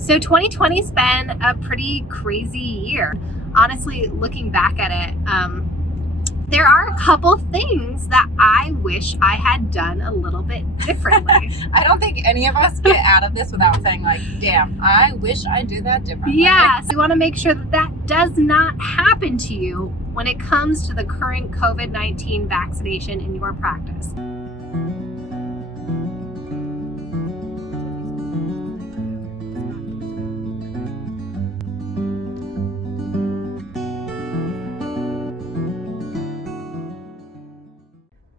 So 2020's been a pretty crazy year. Honestly, looking back at it, there are a couple things that I wish I had done a little bit differently. I don't think any of us get out of this without saying like, damn, I wish I did that differently. Yes, we want to make sure that that does not happen to you when it comes to the current COVID-19 vaccination in your practice.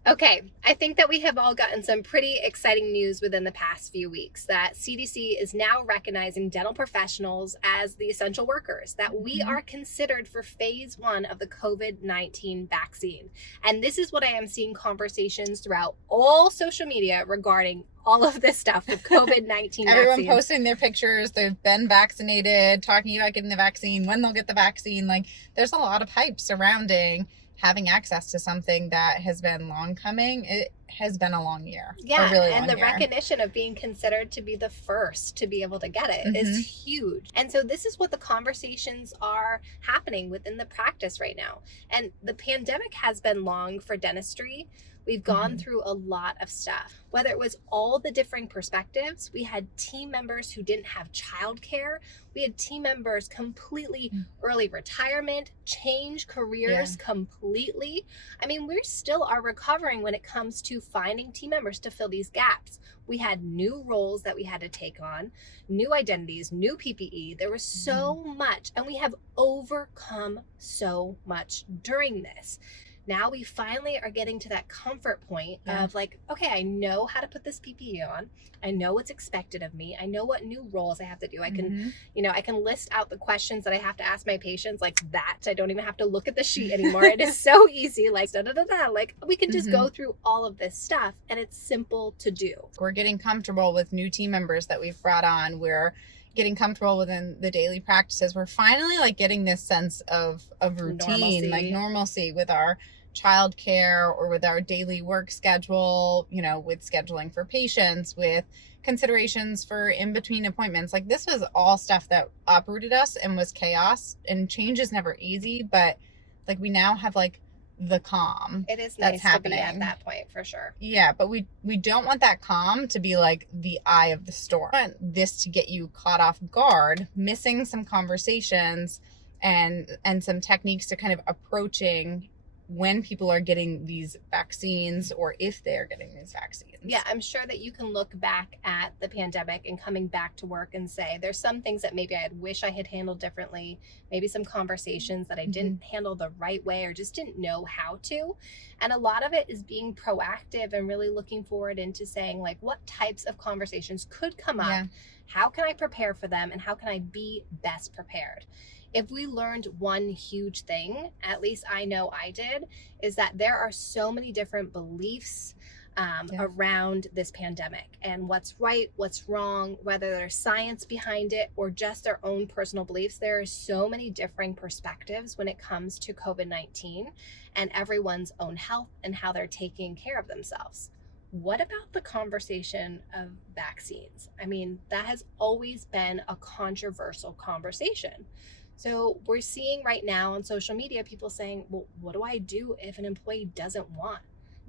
Okay, I think that we have all gotten some pretty exciting news within the past few weeks that CDC is now recognizing dental professionals as the essential workers, that we are considered for phase 1 of the COVID-19 vaccine. And this is what I am seeing conversations throughout all social media regarding all of this stuff with COVID-19 Everyone posting their pictures, they've been vaccinated, talking about getting the vaccine, when they'll get the vaccine. Like, there's a lot of hype surrounding having access to something that has been long coming. It has been a long year. Yeah, a really and the long year. recognition of being considered to be the first to be able to get it is huge. And so this is what the conversations are happening within the practice right now. And the pandemic has been long for dentistry. We've gone through a lot of stuff, whether it was all the differing perspectives. We had team members who didn't have childcare. We had team members completely early retirement, change careers completely. I mean, we still are recovering when it comes to finding team members to fill these gaps. We had new roles that we had to take on, new identities, new PPE. There was so much, and we have overcome so much during this. Now we finally are getting to that comfort point of like, okay, I know how to put this PPE on. I know what's expected of me. I know what new roles I have to do. I can, I can list out the questions that I have to ask my patients like that. I don't even have to look at the sheet anymore. It is so easy. Like, like we can just go through all of this stuff and it's simple to do. We're getting comfortable with new team members that we've brought on. We're getting comfortable within the daily practices. We're finally like getting this sense of routine, normalcy with our childcare or with our daily work schedule, with scheduling for patients, with considerations for in between appointments. Like, this was all stuff that uprooted us and was chaos, and change is never easy, but like we now have like the calm. It is nice to be at that point for sure. Yeah, but we don't want that calm to be like the eye of the storm. We want this to get you caught off guard, missing some conversations and some techniques to kind of approaching when people are getting these vaccines or if they're getting these vaccines. Yeah, I'm sure that you can look back at the pandemic and coming back to work and say, there's some things that maybe I wish I had handled differently, maybe some conversations that I didn't handle the right way or just didn't know how to. And a lot of it is being proactive and really looking forward into saying, like, what types of conversations could come up? How can I prepare for them? And how can I be best prepared? If we learned one huge thing, at least I know I did, is that there are so many different beliefs around this pandemic and what's right, what's wrong, whether there's science behind it or just their own personal beliefs. There are so many differing perspectives when it comes to COVID-19 and everyone's own health and how they're taking care of themselves. What about the conversation of vaccines? I mean, that has always been a controversial conversation. So we're seeing right now on social media, people saying, well, what do I do if an employee doesn't want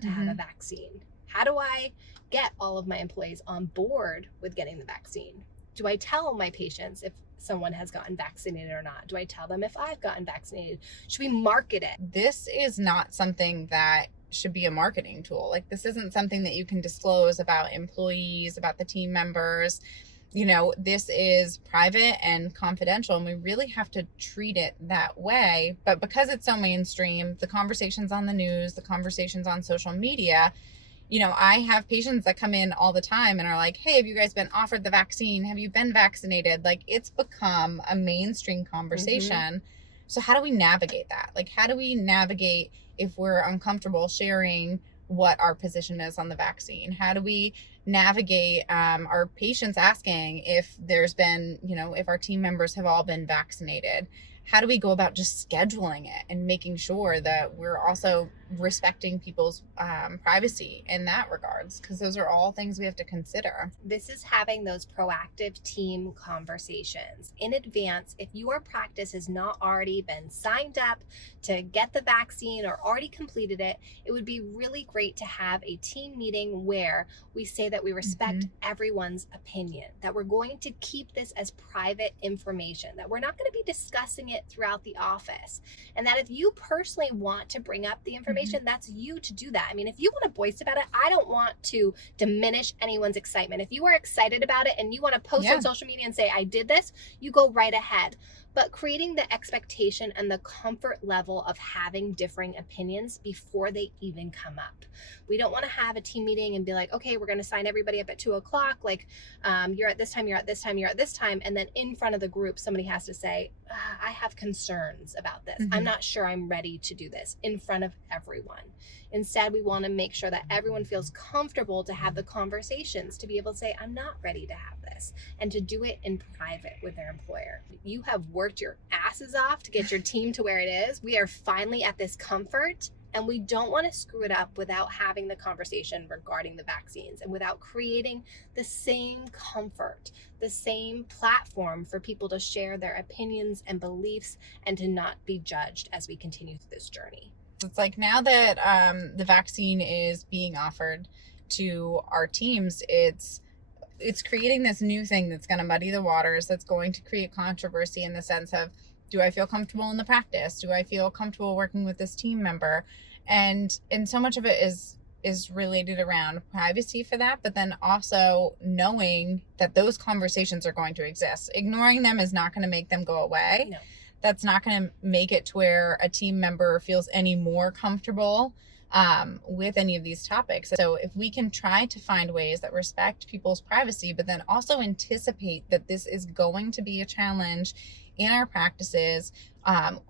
to have a vaccine? How do I get all of my employees on board with getting the vaccine? Do I tell my patients if someone has gotten vaccinated or not? Do I tell them if I've gotten vaccinated? Should we market it? This is not something that should be a marketing tool. Like, this isn't something that you can disclose about employees, about the team members. This is private and confidential, and we really have to treat it that way. But because it's so mainstream, the conversations on the news, the conversations on social media, I have patients that come in all the time and are like, hey, have you guys been offered the vaccine? Have you been vaccinated? Like, it's become a mainstream conversation. So how do we navigate that? Like, how do we navigate if we're uncomfortable sharing what our position is on the vaccine? How do we navigate our patients asking if there's been, if our team members have all been vaccinated? how do we go about just scheduling it and making sure that we're also respecting people's privacy in that regards? Because those are all things we have to consider. This is having those proactive team conversations in advance. If your practice has not already been signed up to get the vaccine or already completed it, it would be really great to have a team meeting where we say that we respect everyone's opinion, that we're going to keep this as private information, that we're not going to be discussing it throughout the office, and that if you personally want to bring up the information, that's you to do that. I mean, if you want to voice about it, I don't want to diminish anyone's excitement. If you are excited about it and you want to post on social media and say, I did this, you go right ahead. But creating the expectation and the comfort level of having differing opinions before they even come up. We don't want to have a team meeting and be like, okay, we're going to sign everybody up at 2:00. Like, you're at this time, you're at this time, you're at this time. And then in front of the group, somebody has to say, I have concerns about this. I'm not sure I'm ready to do this in front of everyone. Instead, we want to make sure that everyone feels comfortable to have the conversations, to be able to say, I'm not ready to have this, and to do it in private with their employer. You have worked your asses off to get your team to where it is. We are finally at this comfort, and we don't want to screw it up without having the conversation regarding the vaccines and without creating the same comfort, the same platform for people to share their opinions and beliefs and to not be judged as we continue through this journey. It's like now that the vaccine is being offered to our teams, it's creating this new thing that's going to muddy the waters, that's going to create controversy in the sense of, do I feel comfortable in the practice? Do I feel comfortable working with this team member? And so much of it is related around privacy for that, but then also knowing that those conversations are going to exist. Ignoring them is not going to make them go away. No. That's not going to make it to where a team member feels any more comfortable with any of these topics. So if we can try to find ways that respect people's privacy, but then also anticipate that this is going to be a challenge in our practices,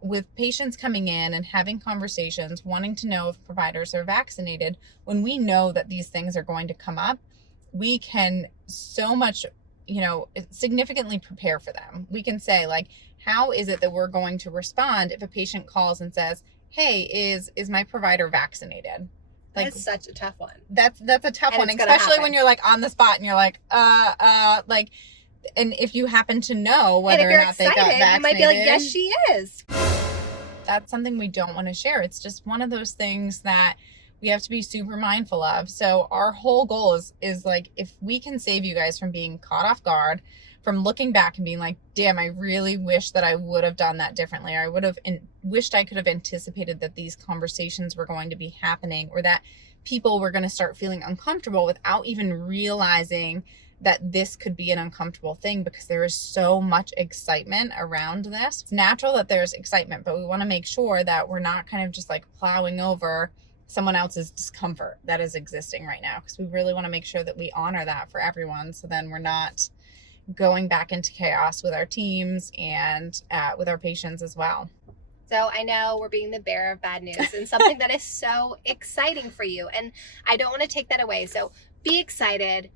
with patients coming in and having conversations, wanting to know if providers are vaccinated, when we know that these things are going to come up, we can so much, significantly prepare for them. We can say, like, how is it that we're going to respond if a patient calls and says, hey, is my provider vaccinated? Like, that's such a tough one. That's a tough one, especially happen. when you're like on the spot and you're like, like, and if you happen to know whether or not they got vaccinated, you might be like, yes, she is. That's something we don't want to share. It's just one of those things that we have to be super mindful of. So our whole goal is like, if we can save you guys from being caught off guard, from looking back and being like, damn, I really wish that I would have done that differently. Or I would have wished I could have anticipated that these conversations were going to be happening, or that people were going to start feeling uncomfortable without even realizing that this could be an uncomfortable thing, because there is so much excitement around this. It's natural that there's excitement, but we want to make sure that we're not kind of just like plowing over someone else's discomfort that is existing right now, because we really want to make sure that we honor that for everyone, so then we're not going back into chaos with our teams and with our patients as well. So I know we're being the bearer of bad news and something that is so exciting for you, and I don't want to take that away. So be excited,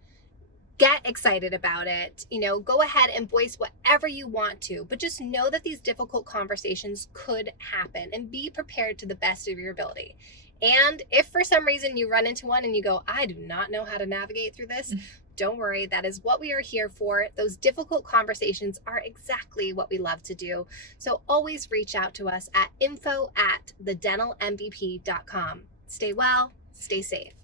get excited about it, go ahead and voice whatever you want to, but just know that these difficult conversations could happen, and be prepared to the best of your ability. And if for some reason you run into one and you go, I do not know how to navigate through this, don't worry, that is what we are here for. Those difficult conversations are exactly what we love to do. So always reach out to us at info@thedentalmvp.com. Stay well, stay safe.